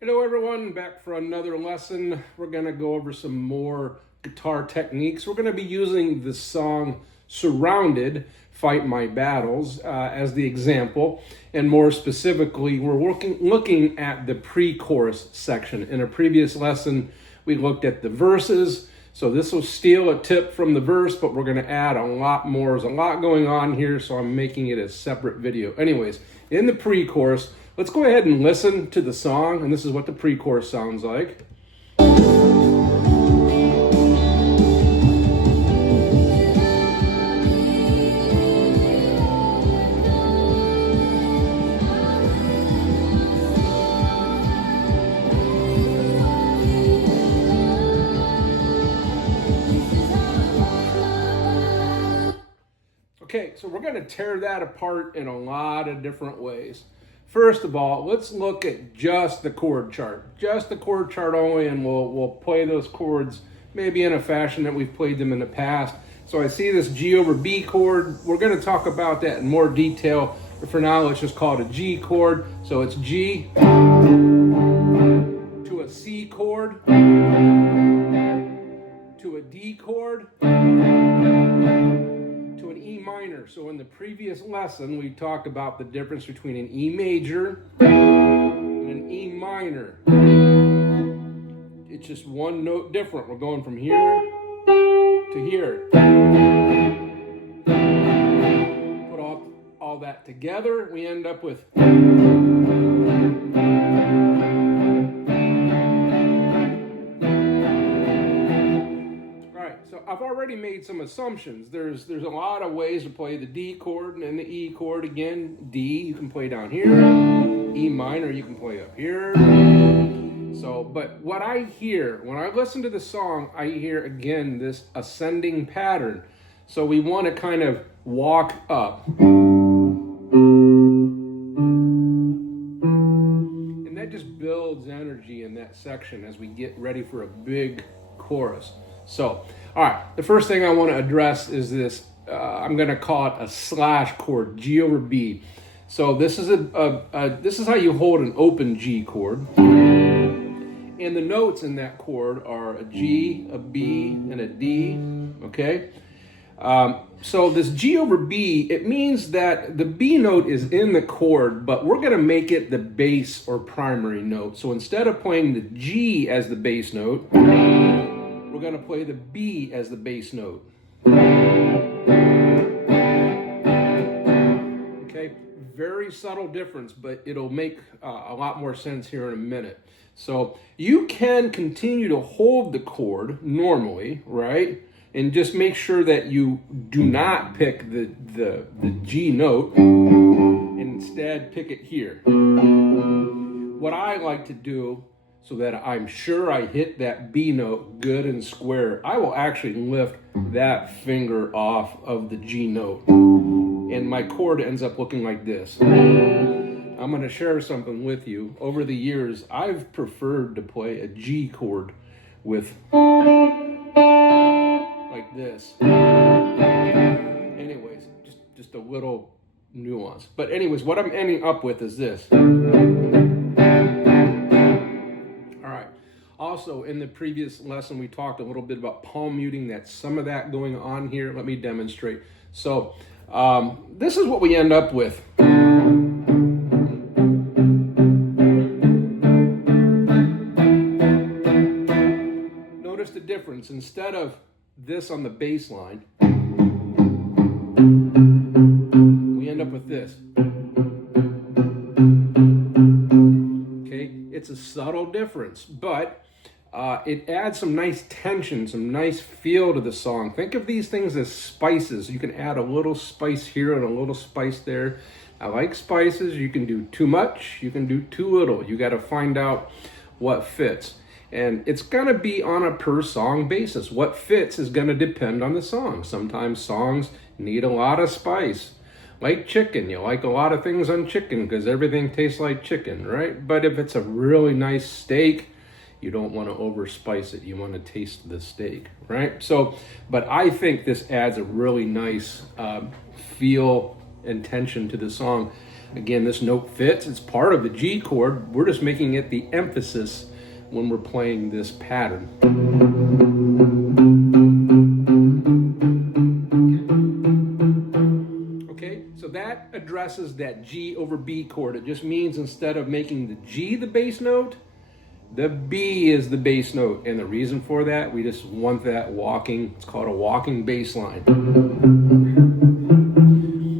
Hello everyone, back for another lesson. We're going to go over some more guitar techniques. We're going to be using the song Surrounded, Fight My Battles, as the example. And more specifically, we're looking at the pre-chorus section. In a previous lesson, we looked at the verses. So this will steal a tip from the verse, but we're going to add a lot more. There's a lot going on here, so I'm making it a separate video. Anyways, in the pre-chorus, let's go ahead and listen to the song, and this is what the pre-chorus sounds like. Okay, so we're going to tear that apart in a lot of different ways. First of all, let's look at just the chord chart. Just the chord chart only, and we'll play those chords maybe in a fashion that we've played them in the past. So I see this G over B chord. We're going to talk about that in more detail, but for now, let's just call it a G chord. So it's G to a C chord, to a D chord, to an E minor. So in the previous lesson, we talked about the difference between an E major and an E minor. It's just one note different. We're going from here to here. Put all that together, we end up with I've already made some assumptions. There's a lot of ways to play the D chord and the E chord. Again, D you can play down here, E minor you can play up here. So, but what I hear when I listen to the song, I hear again this ascending pattern. So we want to kind of walk up. And that just builds energy in that section as we get ready for a big chorus. So, all right, the first thing I want to address is this, I'm going to call it a slash chord, G over B. So this is this is how you hold an open G chord. And the notes in that chord are a G, a B, and a D, okay? So this G over B, it means that the B note is in the chord, but we're going to make it the bass or primary note. So instead of playing the G as the bass note, we're going to play the B as the bass note. Okay, very subtle difference, but it'll make a lot more sense here in a minute. So you can continue to hold the chord normally, right? And just make sure that you do not pick the G note, and instead pick it here. What I like to do, so that I'm sure I hit that B note good and square, I will actually lift that finger off of the G note. And my chord ends up looking like this. I'm going to share something with you. Over the years, I've preferred to play a G chord with like this. Anyways, just a little nuance. But anyways, what I'm ending up with is this. Also, in the previous lesson, we talked a little bit about palm muting. That's some of that going on here. Let me demonstrate. So, this is what we end up with. Notice the difference. Instead of this on the bass line, we end up with this. Okay, it's a subtle difference, but it adds some nice tension, some nice feel to the song. Think of these things as spices. You can add a little spice here and a little spice there. I like spices. You can do too much, you can do too little. You got to find out what fits. And it's going to be on a per song basis. What fits is going to depend on the song. Sometimes songs need a lot of spice. Like chicken, you like a lot of things on chicken because everything tastes like chicken, right? But if it's a really nice steak, you don't want to overspice it. You want to taste the steak, right? So, but I think this adds a really nice feel and tension to the song. Again, this note fits. It's part of the G chord. We're just making it the emphasis when we're playing this pattern. Okay, so that addresses that G over B chord. It just means instead of making the G the bass note, the B is the bass note. And the reason for that, we just want that walking, it's called a walking bass line.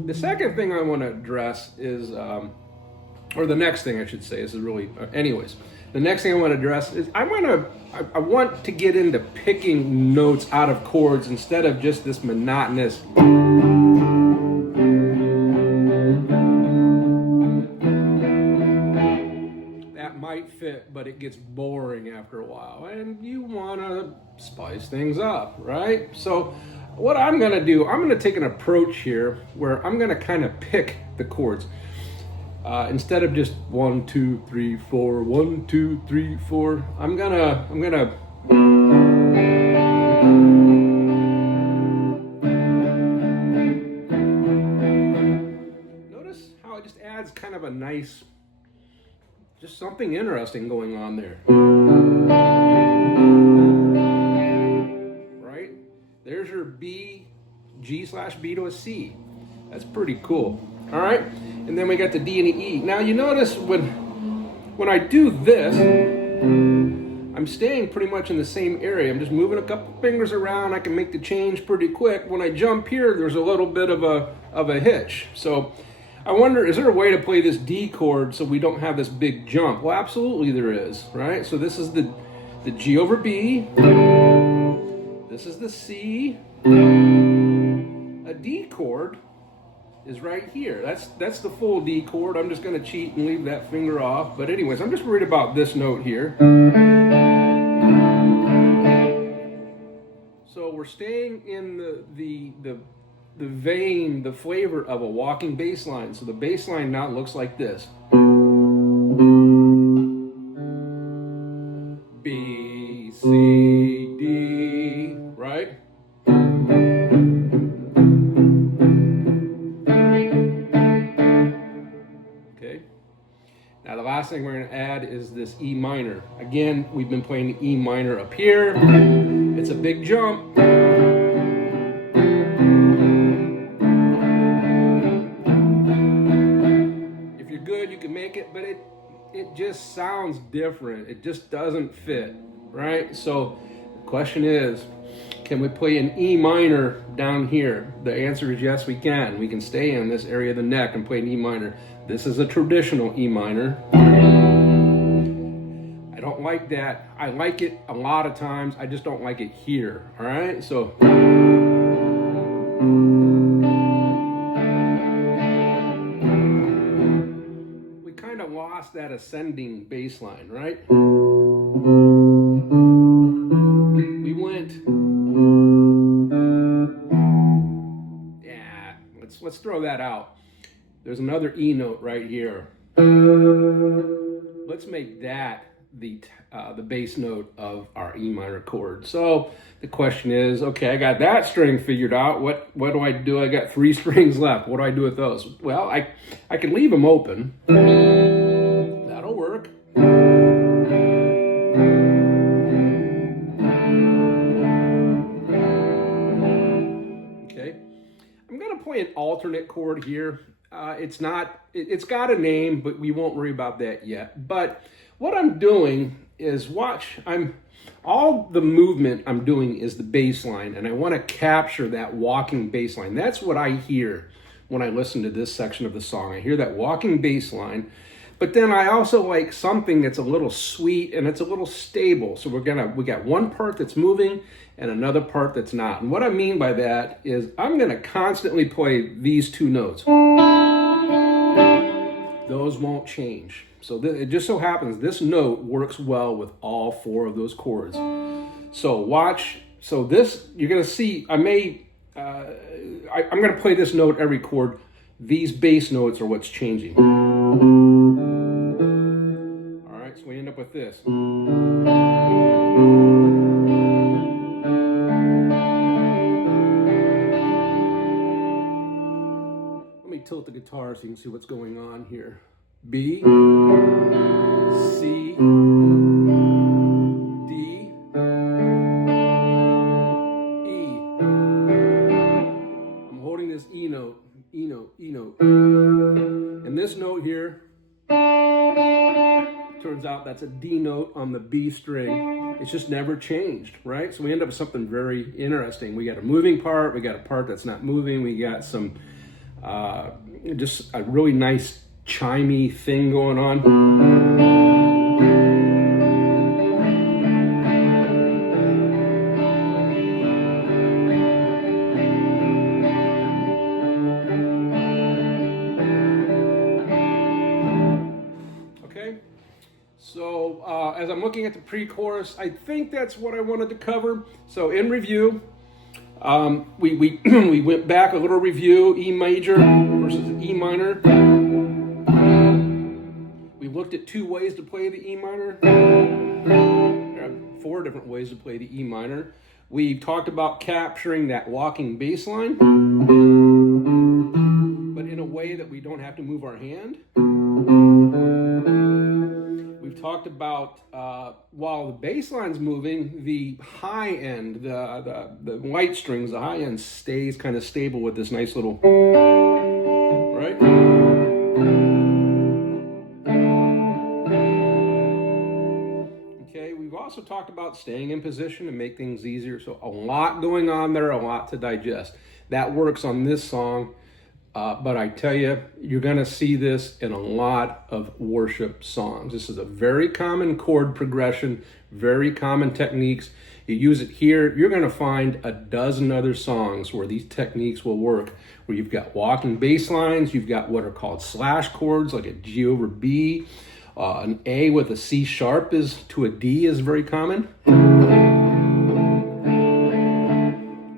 The second thing I want to address is, or the next thing I should say is really, anyways, the next thing I want to address is I want to get into picking notes out of chords instead of just this monotonous. That might fit, but it gets boring after a while, and you want to spice things up, right? So what I'm going to do, I'm going to take an approach here where I'm going to kind of pick the chords. Instead of just 1, 2, 3, 4, 1, 2, 3, 4, I'm gonna notice how it just adds kind of a nice, just something interesting going on there. Right? There's your B, G/B to a C. That's pretty cool. All right, and then we got the D and the E. Now you notice when I do this, I'm staying pretty much in the same area. I'm just moving a couple fingers around. I can make the change pretty quick. When I jump here, there's a little bit of a hitch. So I wonder, is there a way to play this D chord so we don't have this big jump? Well, absolutely there is, right? So this is the G over B. This is the C. A D chord is right here. That's the full D chord. I'm just going to cheat and leave that finger off. But anyways, I'm just worried about this note here. So we're staying in the vein, the flavor of a walking bass line. So the bass line now looks like this. B, C, D, right? Now the last thing we're going to add is this E minor. Again, we've been playing the E minor up here. It's a big jump. If you're good, you can make it, but it just sounds different. It just doesn't fit, right? So the question is, can we play an E minor down here? The answer is yes, we can. We can stay in this area of the neck and play an E minor. This is a traditional E minor. I don't like that. I like it a lot of times. I just don't like it here, all right? So we kind of lost that ascending bass line, right? We went, yeah, let's throw that out. There's another E note right here. Let's make that the bass note of our E minor chord. So the question is, okay, I got that string figured out. What do I do? I got 3 strings left. What do I do with those? Well, I can leave them open. That'll work. Okay. I'm going to play an alternate chord here. It's got a name, but we won't worry about that yet. But what I'm doing is all the movement I'm doing is the bass line, and I want to capture that walking bass line. That's what I hear when I listen to this section of the song. I hear that walking bass line, but then I also like something that's a little sweet and it's a little stable. So we got one part that's moving and another part that's not. And what I mean by that is I'm going to constantly play these 2 notes. Those won't change. So it just so happens this note works well with all 4 of those chords. So watch. So this, you're going to see, I'm going to play this note every chord. These bass notes are what's changing. All right, so we end up with this. Let me tilt the guitar guitar so you can see what's going on here. B, C, D, E. I'm holding this E note, E note, E note. And this note here, turns out that's a D note on the B string. It's just never changed, right? So we end up with something very interesting. We got a moving part, we got a part that's not moving, we got some, just a really nice chimey thing going on. So as I'm looking at the pre-chorus, I think that's what I wanted to cover. So in review, we we went back a little review, E major versus E minor. We looked at 2 ways to play the E minor. There are 4 different ways to play the E minor. We talked about capturing that walking bass line, but in a way that we don't have to move our hand. We've talked about while the bass line's moving, the high end, the light strings, the high end stays kind of stable with this nice little, right? Okay, we've also talked about staying in position to make things easier. So a lot going on there, a lot to digest. That works on this song. But I tell you, you're going to see this in a lot of worship songs. This is a very common chord progression, very common techniques. You use it here, you're going to find a dozen other songs where these techniques will work, where you've got walking bass lines, you've got what are called slash chords, like a G over B, an A with a C sharp is to a D is very common.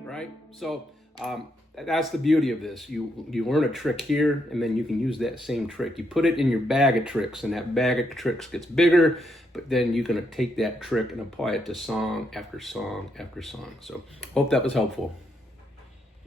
Right? So, that's the beauty of this. You learn a trick here, and then you can use that same trick. You put it in your bag of tricks, and that bag of tricks gets bigger, but then you're going to take that trick and apply it to song after song after song. So hope that was helpful.